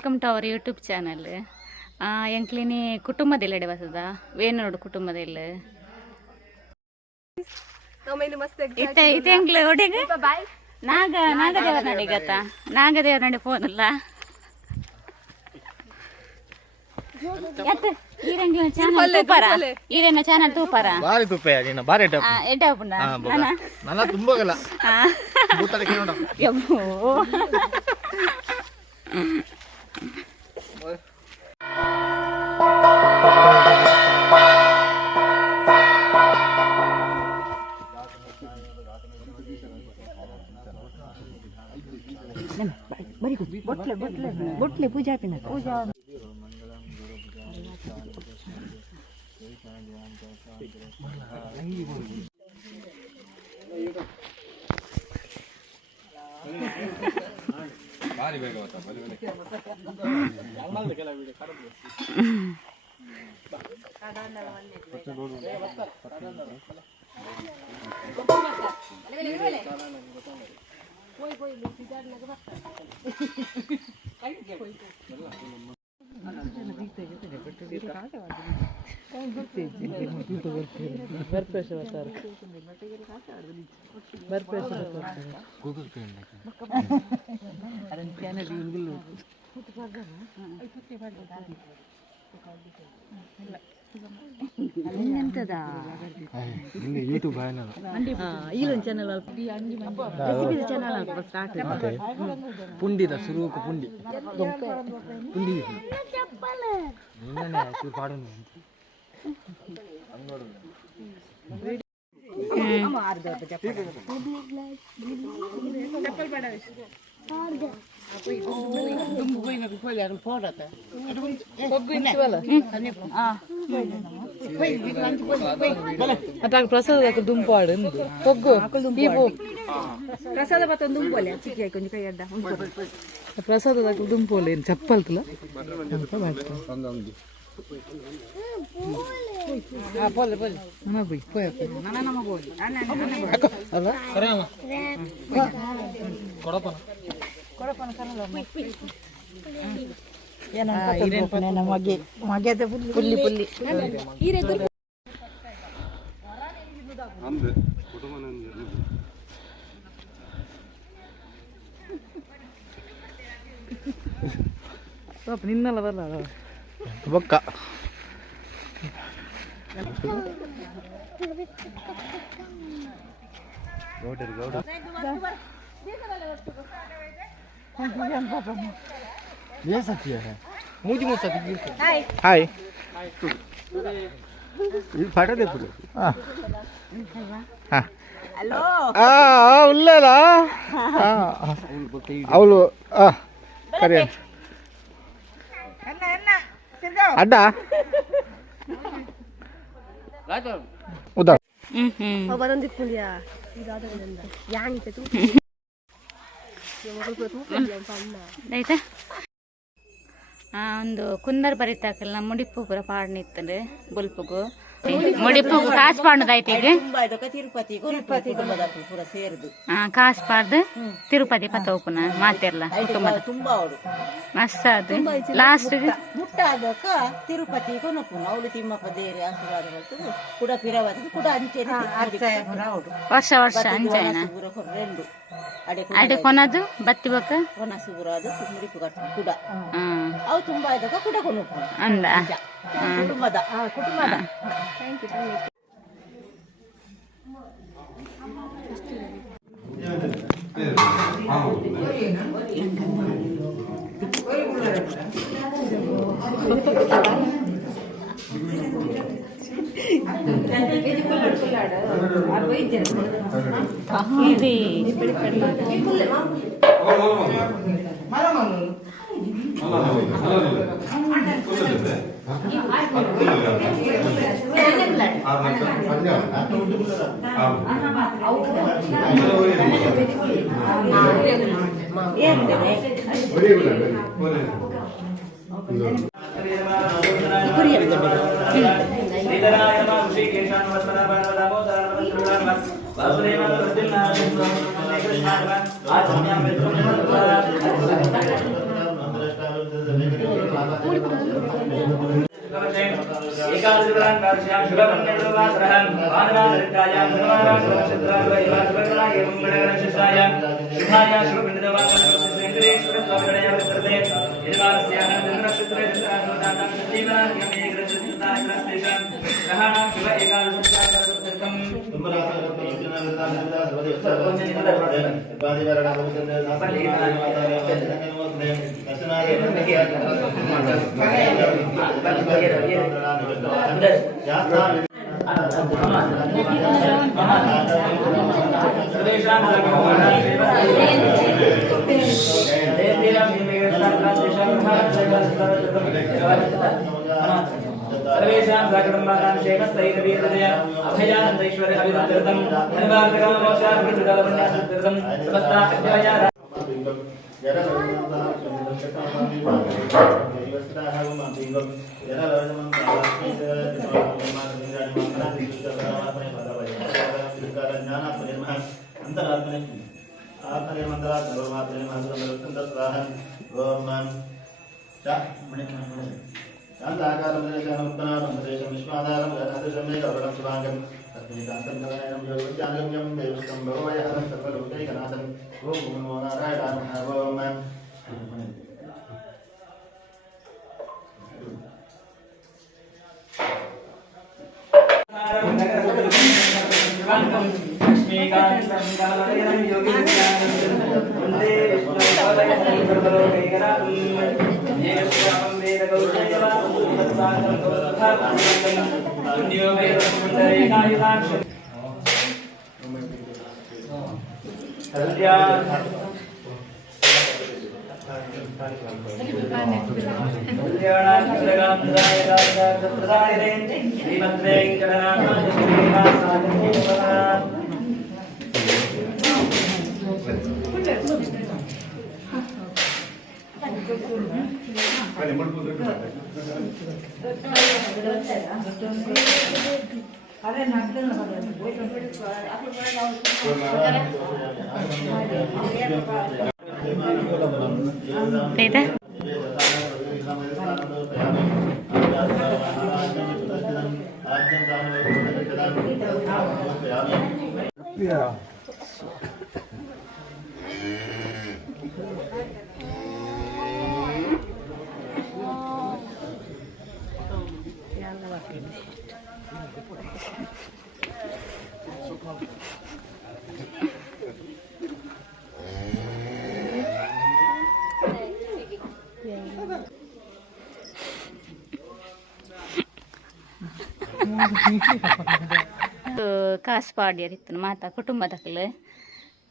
Welcome to our YouTube channel. ಎಂಕ್ಲಿನಿ ಕುಟುಂಬದೆಲ್ಲೆಡೆ ಬರ್ತದ ವೇನೋಡು ಕುಟುಂಬದೆಲ್ಲ ಎಂಕ್ಲು ಒಡೆಗ ನಾಗದೇವರ ನಡಿ ಗತ್ತ ನಾಗದೇವರ ನಡಿ ಫೋನ್ ಅಲ್ಲ ಈರೇನ ಚಾನಲ್ ತೂಪಾರ ಬಾರಿ ತುಪ್ಪೆ ನೀನು ಬಾರಿ ಎಡ್ಡ ಪುಂಡ ನನ್ನ ತುಂಬಾಗಲ್ಲ ಬೊಟ್ಲೆ ಪೂಜಾ ಪಿನ ಪೂಜಾ ಭಾರಿ ಬೇಗ ಯೂಟ್ಯೂಬ್ ಚಾನಲ್ ಪುಂಡಿದ ಸುರೂಕ ಪುಂಡಿ ಪುಂಡಿ ಪಾಡು ಪ್ರಸಾದ ದುಂಪಾಡು పొగ్గు ప్రసాద పత్తం దుంపోలే చిక్కి కొంచెం కై అడ్డ ప్రసాద దుంపోలే చెప్పాలి తులా పోలే పోలే అన్న పోయి పోయి నన్నమ్మ పోయి అಲ್ಲ ಸರಿ ಅಮ್ಮ ಕೊಡಪ್ಪನ ಕೊಡಪ್ಪನ ಕನ್ನಡ ಮಗೆ ಪುಲ್ಲಿ ಪುಲ್ಲಿ ನಿನ್ನಲ್ಲ ಬರಲ್ಲ ಬೊಕ್ಕ ಗೌಡರು ಗೌಡರು ये सच्ची है मुझे मुझसे हाय ये फाटा दे पूरे हाँ हाँ हेलो उल्लेला ಅವಳು ಕರಿ ಅಡ್ಡ ಉದಾ ಬರಂದಿಕ್ಕುಲಿಯಾ ಯಾಂಗಿತ್ತು ಆಯ್ತಾ ಒಂದು ಕುಂದರ್ ಬರಿತಾಕಲ್ಲ ಮುಡಿಪು ಪೂರ ಪಾಡ್ನಿತ್ತಂದ್ರೆ ಬುಲ್ಪುಗು ಮುಡಿಪುಗು ಕಾಸು ಪಾಡ್ನದಾಯ್ತು ಈಗ ಕಾಸು ಪಾಡ್ದು ತಿರುಪತಿ ಪತ್ತ ಹೋಪುನ ಮಾತೆಲ್ಲ ಕುಟುಂಬದ ಮಸ್ತ್ ಅದು ಲಾಸ್ಟ್ ಮುಟ್ಟಾದಕ ತಿರುಪತಿ ಕೊನಪುನ ಅವಳು ತಿಮ್ಮಪ್ಪ ದೇರಿ ಆಶೀರ್ವಾದ ಬರ್ತದೆ ಕೂಡ ಪಿರವತಿ ಕೂಡ ಅಂಚೆ ವರ್ಷ ವರ್ಷ ಅಂಚೆನ రెండు ಅಡೆ ಕೊನದು ಬತ್ತಿ ಬಕ್ಕ ಕೊನ ಸುಗುರಾದ ಮುಡಿಪು ಕಟ್ಟ ಕೂಡ ಅವು ತುಂಬಾ ಇದ್ದಕ ಕೂಡ ಕೊನಪು ಅಂದ ಕುಟುಂಬದ ಕುಟುಂಬದ सर्वेषां सकटम्बानां क्षेमस्थैर्यवीर्यदय अभयानन्दैश्वर्य अभिवृद्धिर्दं धनभाग्यकाम मोक्षाभिवृद्धिर्दं समस्ता अद्यया ಇದೆ ಕಾಸು ಪಾಡ್ಯರಿತ್ತು ಮಾತಾ ಕುಟುಂಬದಕ್ಕಲು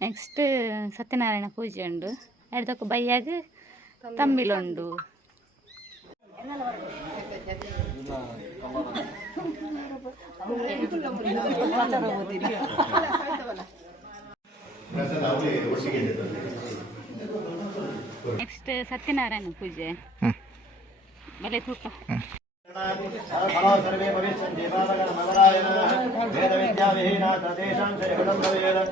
ನೆಕ್ಸ್ಟ್ ಸತ್ಯನಾರಾಯಣ ಪೂಜೆ ಉಂಡು ಎಡ್ದಕ್ಕು ಬೈಯಾಗ ತಂಬಿಲುಂಡು ನೆಕ್ಸ್ಟ್ ಸತ್ಯನಾರಾಯಣ ಪೂಜೆ ಬಲೆ ತೂಕ सर्वे भविष्यन्ति पावकर्मवरायणाः वेदविद्याविहीनाः तेषां शरणं भवेत्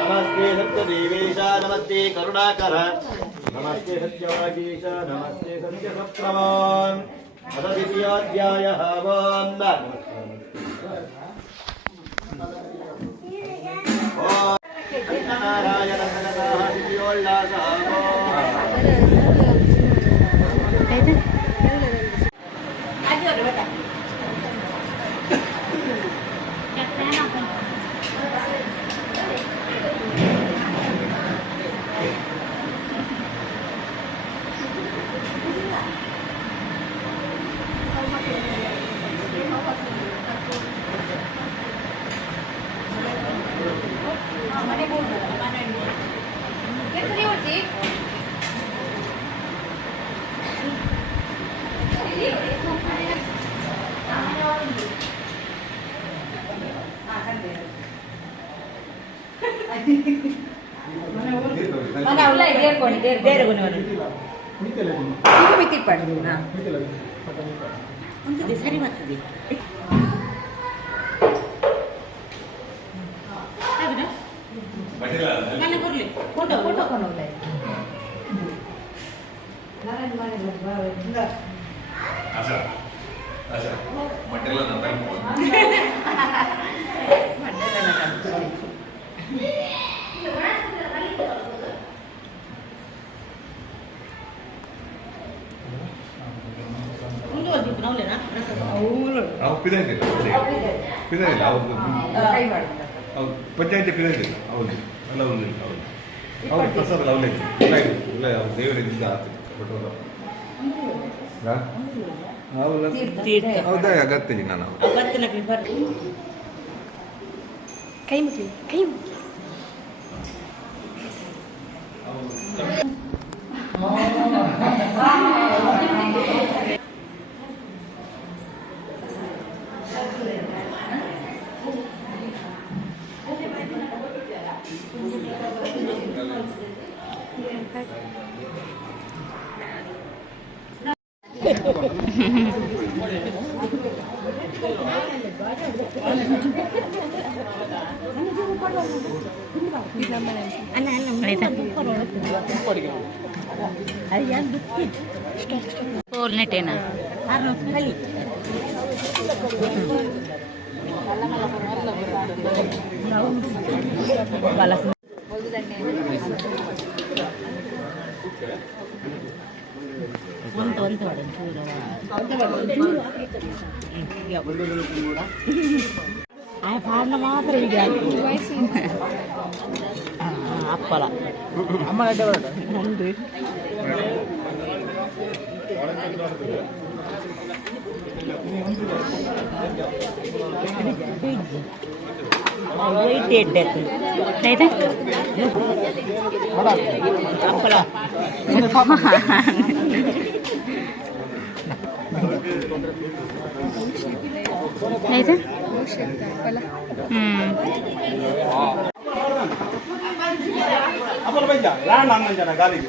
नमस्ते सत्यदेवेश नमस्ते करुणाकर नमस्ते सत्यवागीश नमस्ते सत्यसप्रवान् अथ द्वितीयोऽध्यायः ओम् नारायण भगवतः दिव्योल्लासः ಸರಿ ಬರ್ತದೆ ಫೋಟೋ ಫೋಟೋ ಪಂಚಾಯತಿ ಪಿರಂಗಿಲ್ಲ ಹೌದು ಅಲ್ಲ ಒಂದು ಅವ್ರು ಪ್ರಸಾದ ಅವಲೇ ಇಲ್ಲ ದೇವರಿಂದ ಹೌದಾ ಅಗತ್ಯ ನಾನು ಕೈ ಮುಟ್ಲಿ ಕೈ ನೆಟ್ಟೇನಾ ಮಾತ್ರ ಅಪ್ಪಲ ಅಮ್ಮ ಗಡ್ಡೆ ಬರೋದು ಒಂದು ಆಯ್ತಾ ಅಪ್ಪಲ ಆಯ್ತಾ ಅಪ್ಪಲ ಬೈಜ ರಾಣ ಅನ್ನ ಜನ ಗಾಲಿಗೆ